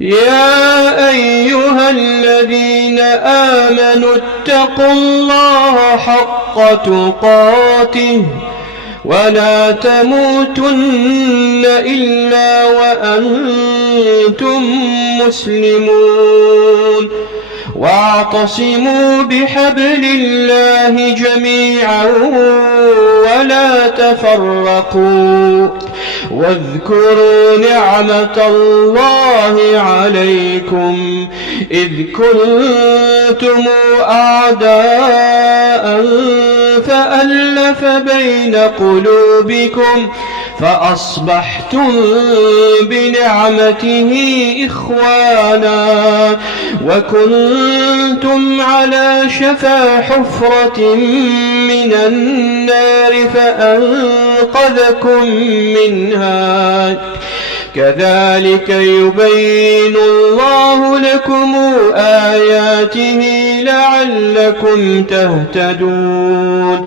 يا أيها الذين آمنوا اتقوا الله حق تقاته ولا تموتن إلا وأنتم مسلمون واعتصموا بحبل الله جميعا ولا تفرقوا واذكروا نعمة الله عليكم إذ كنتم أعداء فألف بين قلوبكم فأصبحتم بنعمته إخوانا وكنتم على شفا حفرة من النار فأنقذكم منها كذلك يبين الله لكم آياته لعلكم تهتدون